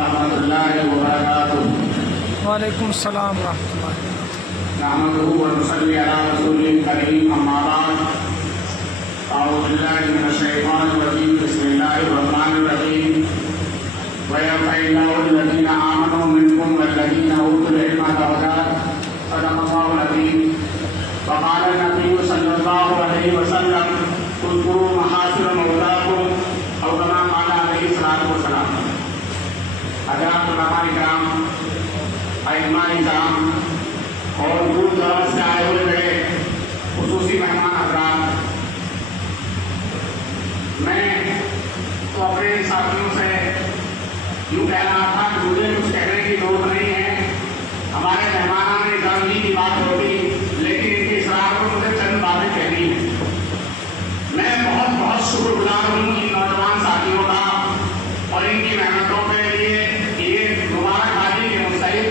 रहमतुल्लाहि व बरकातुहू। वालेकुम सलाम रहमतुल्लाहि व बरकातुहू। नहमदुहु व नुसल्ली अला रसूलिल करीम, अम्मा बाद। अऊज़ु बिल्लाहि मिनश शैतानिर रजीम, बिस्मिल्लाहिर रहमानिर रहीम। व यरफ़इल्लाहु अल्लज़ीना आमनू मिनकुम वल्लज़ीना ऊतुल इल्मा दरजात। सदक़ल्लाहुल अज़ीम। व क़ाला नबी सल्लल्लाहु अलैहि वसल्लम उज़्कुरू महासिन मौलाकुम औ कमा क़ाला अलैहि सलातु व सलाम। हज़रात उलमा इकराम, अइम्मा इकराम और दूर दराज से आए हुए बड़े खुसूसी मेहमान हज़रात, मैं तो अपने साथियों से यूँ कह रहा था कि मुझे कुछ कहने की जरूरत नहीं है। हमारे मेहमानान ने जानवी की बात होती, लेकिन इनके इसरार पर मुझे चंद बातें कहनी है। मैं बहुत बहुत शुक्रगुजार हूँ इन नौजवान साथियों का और इनकी मेहनतों के लिए। ये मुबारकबादी के मुस्तहिक,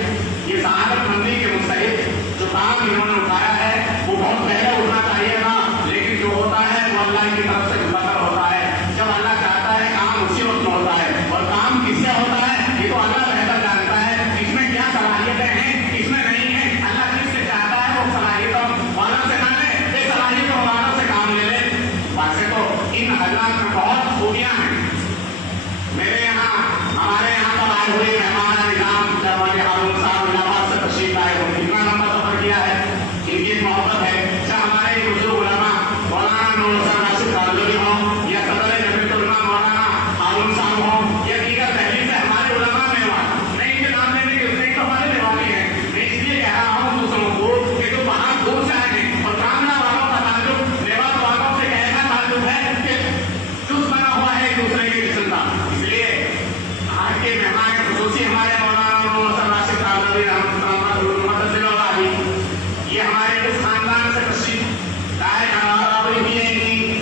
ये सआदतमंदी के मुस्तहिक जो काम इन्होंने उठाया है वो बहुत पहले उठना चाहिए था, लेकिन जो होता है वो अल्लाह की तरफ से मुकद्दर होता है। जब अल्लाह चाहता है काम उसी वक्त होता है, और काम किससे होता है ये तो अल्लाह बेहतर जानता है। इसमें क्या सलाहियतें हैं, इसमें नहीं है। अल्लाह जिससे चाहता है वो सलाहियतों वालों से ना ले, बेसलाहियतों वालों से काम ले ले। वैसे तो इन हजरात में बहुत खूबियां हैं। मेरे यहाँ हमारे यहाँ पर आए हुए मेहमान निजाम जवानी हारून साहब इलाहाबाद से तशरीफ लाए हो, कितना लंबा सफर किया है, इनकी एक मोहब्बत है। चाहे हमारे बुजुर्ग उलमा मौलाना नूर हुसैन राशिद कांदोली हों, या सदर जमीयत उलमा मौलाना हारून साहब हों, या दीगर दहलीज से हमारे उलमा मेहमान, मैं इनके नाम लेने के उसने तो हमारे मेहमान हैं। मैं इसलिए कह रहा हूँ दूसरों को कि तो बाहर दूर से आए हैं, और कामना वालों का ताल्लुक मेवात वालों से कहना ताल्लुक है कि चुस्त बना हुआ है एक दूसरे के किस्म का। इसलिए आज के मेहमान खुसूसी हमारे मौलाना नूर हुसैन राशिद कांदोली रहमतुल्लाह, ये हमारे जिस खानदान से तशरीफ लाए हुई है,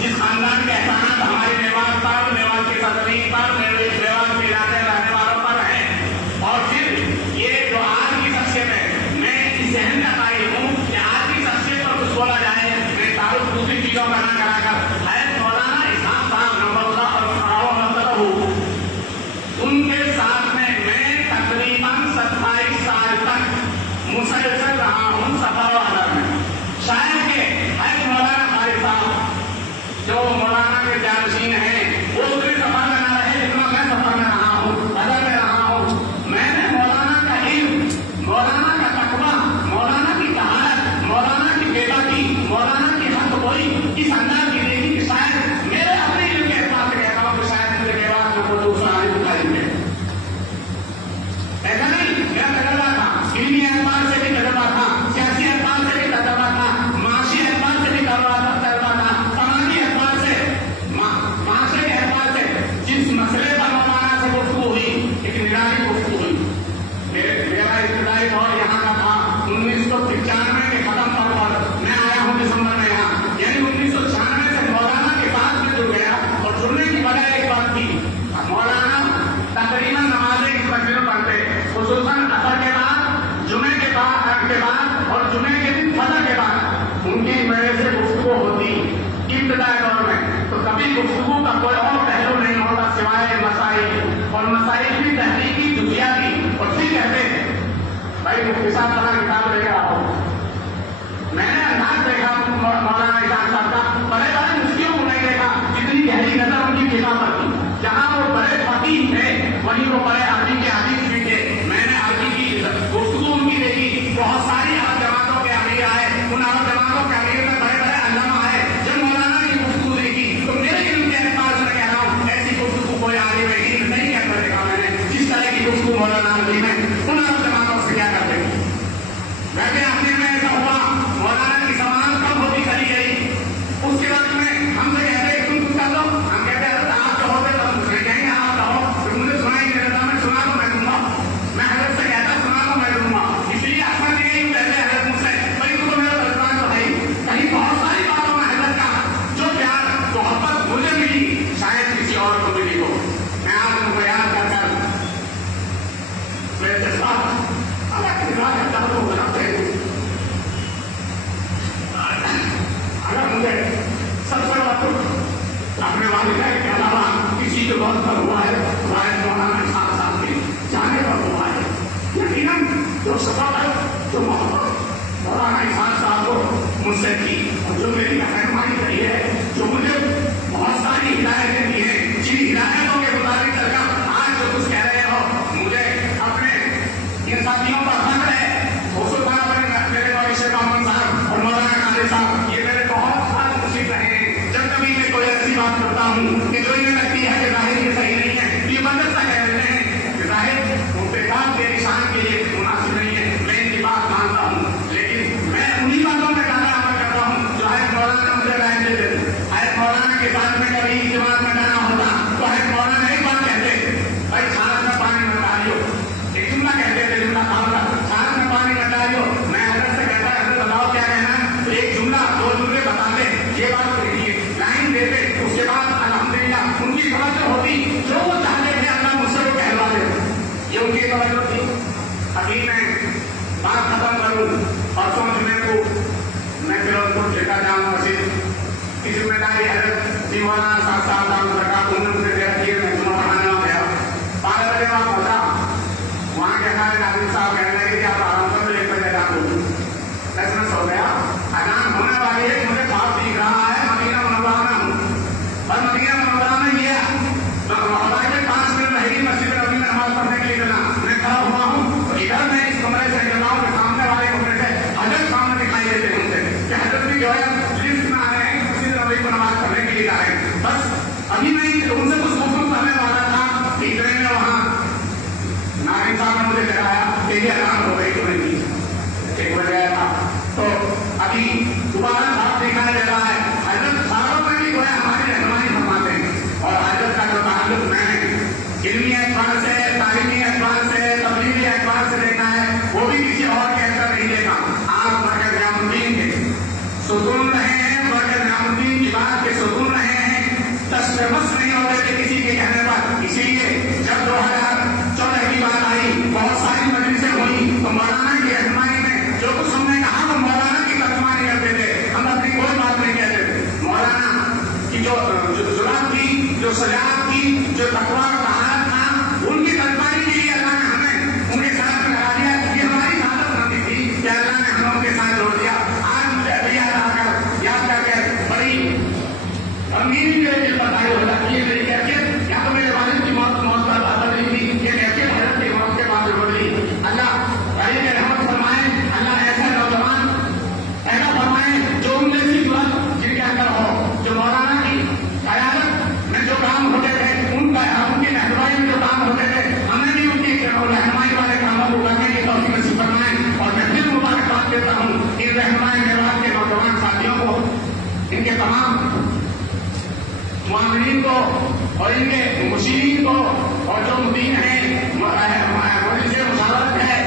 जिस खानदान के एहसानात हमारे मेवात पर, मेवात के सदरीन पर, मेवात के इलाके रहने वालों पर है। और फिर ये जो आज की शख्सियत है, मैं इस जहन का कायल हूँ कि आज की शख्सियत पर कुछ बोला जाए, मैं तारुफ दूसरी चीजों का ना कराकर है मौलाना इसाक साहब नंबरullah उनके साथ में मैं तकरीबन 27 साल तक मुसलसल रहा हूँ सफर व अदर में। शायद के है मौलाना खालिद साहब जो मौलाना के जानशीन हैं, वो उतने सफर में न रहे जितना मैं सफर में रहा हूँ, अदर में रहा हूँ। मैंने मौलाना का इल्म, मौलाना का तकवा, मौलाना की तहारत, मौलाना की बेबाकी, मौलाना की हक गोई इस अंदाज की देखी कि शायद मेरे अपने इल्म के एतबार से कहता हूँ कि शायद मुझे बेबाक में कोई दूसरा आदमी दिखाई दे। ऐसा नहीं, मेरा तजर्बा था, इल्मी एतबार से भी तजर्बा था, सियासी एतबार से भी तजर्बा था, माशी एतबार से भी तजर्बा था, समाजी एतबार से, माशरे के एतबार से। जिस मसले पर मौलाना से गुफ्तगू हुई, एक निराली गुफ्तगू हुई। मेरा इब्तदाई दौर यहाँ का था 1995 के खत्म पर मैं आया हूँ दिसंबर में यहाँ, यानी 1996 से मौलाना के बाद में जुड़ गया। और जुड़ने की वजह एक बात थी, मौलाना तकरीबन नमाजें इस तकरीर पढ़ते, खुसूसन असर के बाद, जुमे के बाद और जुमे के दिन फजर के बाद उनकी मेरे से गुफ्तगू होती इब्तदाई दौर में। तो कभी गुफ्तगू का कोई और पहलू नहीं होता सिवाय मसाइल, और मसाइल भी तहरीकी जुजिया की। और फिर कहते हैं भाई मुफ्ती साहब बड़ा किताब लेकर आओ। मैंने अंदाज देखा मौलाना इसाक साहब का, बड़े बड़े मुफ्तियों को नहीं देखा जितनी गहरी नजर उनकी किताब पर थी। जहाँ वो बड़े फकीह थे वहीं वो बड़े अरबी के हदीस भी थे। मैंने अरबी की गुफ्तगू उनकी देखी, बहुत सारी अरब जमातों के अमीर आए, उन अरब जमातों के अमीर में बड़े बड़े अल्लामा आए। जब मौलाना की गुफ्तगू देखी तो मेरे इल्म के एतबार से कह रहा हूँ ऐसी गुफ्तगू कोई आगे में इल्म नहीं करता देखा मैंने। जिस तरह की गुफ्तगू मौलाना नबी में उन अरब जमातों से क्या करते। वैसे अपने में ऐसा हुआ, मौलाना की समाज कब होती चली गई, उसके बाद में हमसे कहते तुम कुछ कर लो, हम कहते हैं आप जो होते तो हम दूसरे कहेंगे आप कहो, तो मुझे सुनाई नहीं देता, मैं सुना तो मैं दूंगा, मैं हजरत से कहता सुना तो मैं दूंगा। इसलिए अक्सर नहीं कहते हजरत मुझसे भाई तुमको मेरा दरबार तो है, कहीं बहुत सारी बातों में हजरत का जो प्यार मोहब्बत मुझे मिली शायद किसी और को मिली हो। मैं आज उनको याद कर मुझसे की और जो मेरी रहनुमाई करी है, जो मुझे बहुत सारी हिदायतें दी है, जिन हिदायतों के मुताबिक चलकर आज जो कुछ कह रहे हो, मुझे अपने इन साथियों पर फख्र है। मेरे मौलाना मोहम्मद साहब और मौलाना कादिर साहब, ये मेरे बहुत खास मुर्शिद रहे हैं। जब कभी मैं कोई ऐसी बात करता हूँ कि जो इन्हें लगती है कि जाहिर ये सही नहीं है, ये मदरसा कह देते हैं कि जाहिर उनके बात मेरी शान के लिए मुनासिब नहीं है, मैं इनकी बात मानता हूँ, लेकिन मैं उन्हीं बातों में ज्यादा अमल करता हूँ जो है मौलाना मुझे राय दे देते। है मौलाना के साथ में कभी इज्तिमा में जाना होता तो है मौलाना एक बात कहते, भाई छाछ में पानी मत डालियो, एक जुमला कहते थे, जुमला था छाछ में पानी मत डालियो। मैं हजरत से कहता है हजरत बताओ क्या कहना है, तो एक जुमला दो जुमले बताते, ये बात कहिए, लाइन देते, उसके बाद अल्हम्दुलिल्लाह उनकी तवज्जो होती, जो वो चाहते थे अल्लाह मुझसे वो कहलवा दे, ये उनकी तवज्जो थी। अभी मैं बात खत्म करूँ, परसों जुमे को मैं फिरोजपुर ठेका जाऊँ मस्जिद की जिम्मेदारी हजरत मौलाना साहब उन्होंने मुझे दिया कि मैं जुमा पढ़ाने वहाँ गया, 12 बजे वहाँ पहुँचा, वहाँ के हमारे नाजिम साहब कहने लगे कि आप आराम कर 1 बजे अजान बोलो। मैं सो गया, अजान होने वाली है, मुझे ख्वाब दिख रहा है मदीना मुनव्वरा में हूँ और मदीना मुनव्वरा में ये हमारे 5 मिनट रहेगी मस्जिद नबवी में नमाज पढ़ने के लिए मिला। मैं खड़ा हुआ हूँ तो इधर मैं इस कमरे से निकला हूँ, सामने वाले कमरे से हजरत सामने दिखाई देते हैं उनसे कि हजरत भी जो है लिफ्ट में आ रहे हैं, मस्जिद नबवी को नमाज पढ़ने के लिए जा रहे हैं। बस अभी मैं उनसे कुछ हुक्म करने वाला था, इतने में वहाँ नारिन साहब ने मुझे कराया तेरी अजान हो गई, तुम्हें दी 1 बज गया था, तो अभी दोबारा साहब दिखाई दे रहा है। हजरत साहब में भी जो है हमारी रहनुमाई फरमाते हैं और हजरत का जो ताल्लुक मैं इल्मी एतबार से, तालीमी एतबार से, तबलीगी एतबार से देखना है, वो भी किसी और के अंदर नहीं देखा। आप मरकज नियामुद्दीन के सुकून रहे हैं, मरकज नियामुद्दीन की बात के सुकून रहे हैं, तशबस नहीं हो रहे थे किसी के कहने पर। इसीलिए जब 2014 की बात आई, बहुत सारी मजलिसें हुई, तो मौलाना की रहनुमाई में जो कुछ हमने कहा वो मौलाना की तर्जुमा नहीं करते थे, हम अपनी कोई बात नहीं कहते थे। मौलाना की जो जुरात थी, जो सजात थी, जो तकवा तहारत था, उनकी तर्जुमानी के लिए अल्लाह ने हमें उनके साथ में लगा दिया। ये हमारी हालत नबी थी कि अल्लाह ने हमें उनके साथ जोड़ दिया। आज मुझे अभी याद करके बड़ी अमीरी मेरे दिल बताई हो जाती है मेरी कैफियत, या तो मेरे वालिद की मौत पर बात रही थी, ये कैफियत हजरत की मौत के बाद हो रही। अल्लाह बड़ी के रहमत फरमाए, अल्लाह ऐसा नौजवान पैदा फरमाए जो उनमें सी बात जिनके अंदर हो, जो मौलाना की कयादत में जो काम होते थे, उनकी रहनुमाई में जो काम होते थे, हमें भी उनकी रहनुमाई वाले कामों को करने की तौफीक नसीब फरमाए। और मैं फिर मुबारकबाद देता हूँ इन रहनुमाई मेवात के नौजवान साथियों को, इनके तमाम मुआमिनीन को और इनके मुशीरीन को, और जो मुदीन है, मुझसे मुशावरत है,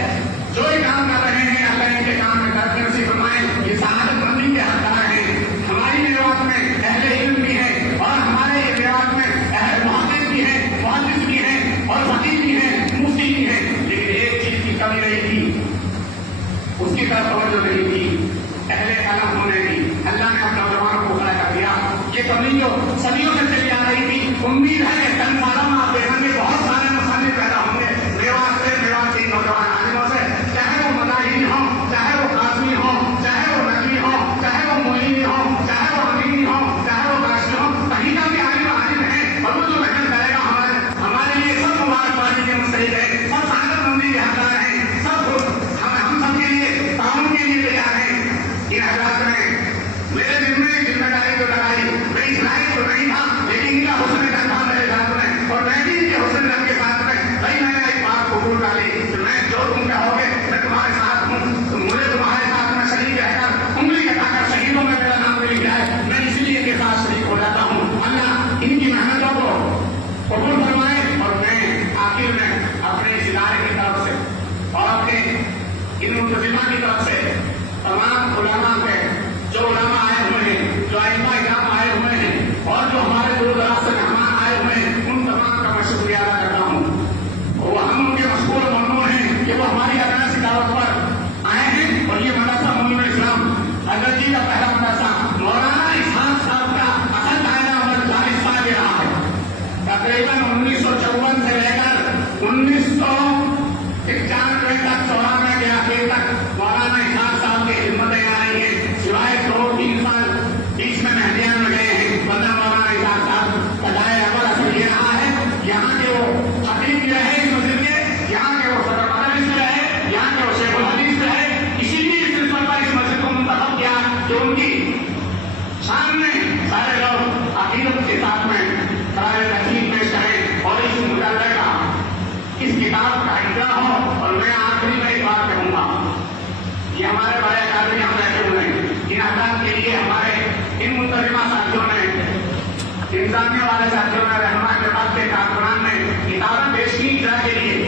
जो ये काम कर रहे हैं, अल्लाह इनके काम में तरक्की नसीब फरमाए। ये सआदतमंदी के हकदार हैं। हमारी मेवात में अहले इल्म भी है और हमारे मेवात में मुहद्दिस भी है, मुहद्दिस भी है और फकीह भी है, मुफ्ती भी है, लेकिन एक चीज की कमी रही थी, उसकी तरफ तवज्जो नहीं थी, अहले कलम होने की। अल्लाह ने अपने नौजवानों को खड़ा कर दिया। ये कमी जो सदियों से चली आ रही थी, उम्मीद है कि चंद सालों में आप देखेंगे बहुत सारे मुसन्निफ पैदा होंगे मेवात से, मेवात के नौजवान आलिमों से, चाहे वो मदाहिन हो, चाहे वो काज़मी हो, चाहे वो नकवी हो, चाहे वो मोइनी हो, चाहे वो अमीनी हो, चाहे वो काशी हो, कहीं का भी आलिम है और वो जो मेहनत करेगा हमारे लिए सब मुबारकबादी के मुस्तहिक है, सब सआदतमंदी के हकदार हैं, सब हम सब के लिए ताउन के लिए तैयार हैं। इन हालात में मेरे दिल में जिम्मेदारी तो लगाई, मैं इस लायक तो नहीं था, लेकिन इनका हुस्न का था मेरे साथ में, और मैं भी इनके हुस्न के साथ में भाई मैंने एक बात कबूल डाली कि मैं जो तुम कहोगे मैं तुम्हारे साथ हूँ, तो मुझे तुम्हारे साथ में शरीक रहकर उंगली कटाकर शहीदों में मेरा नाम लिख जाए, मैं इसलिए इनके साथ शरीक हो जाता हूँ। अल्लाह इनकी मेहनतों को कबूल फरमाए। और मैं आखिर में अपने इस इदारे की तरफ से और अपने इन मुंतजिमा की तरफ से तमाम उलमा के जो उलमा आए हुए हैं, जो आइम्मा इकराम आए हुए हैं और जो हमारे दूर दराज से मेहमान आए हुए हैं, उन तमाम का मैं शुक्रिया अदा करता हूँ। वो हम उनके मशहूर ममनून हैं कि वो हमारी अदालत की दावत पर आए हैं। और ये मदरसा मुल्क इस्लाम हजरत जी का पहला मदरसा मौलाना इसहाक साहब का असल दायरा अमल 40 साल के रहा है। तकरीबन 1954 से लेकर 1991 तक, 94 के आखिर तक मौलाना इसहाक साहब की हिम्मतें आई हैं, सिवाय इस किताब का हिस्सा हो। और मैं आखिरी में एक बात कहूंगा, ये हमारे बड़े आदमी हम बैठे हुए हैं, इन आजाद के लिए हमारे इन मुंतजिमा साथियों ने, इंतजामिया वाले साथियों ने, रहनुमा के बाद के कारकुनान ने किताबें पेश की इजरा के लिए।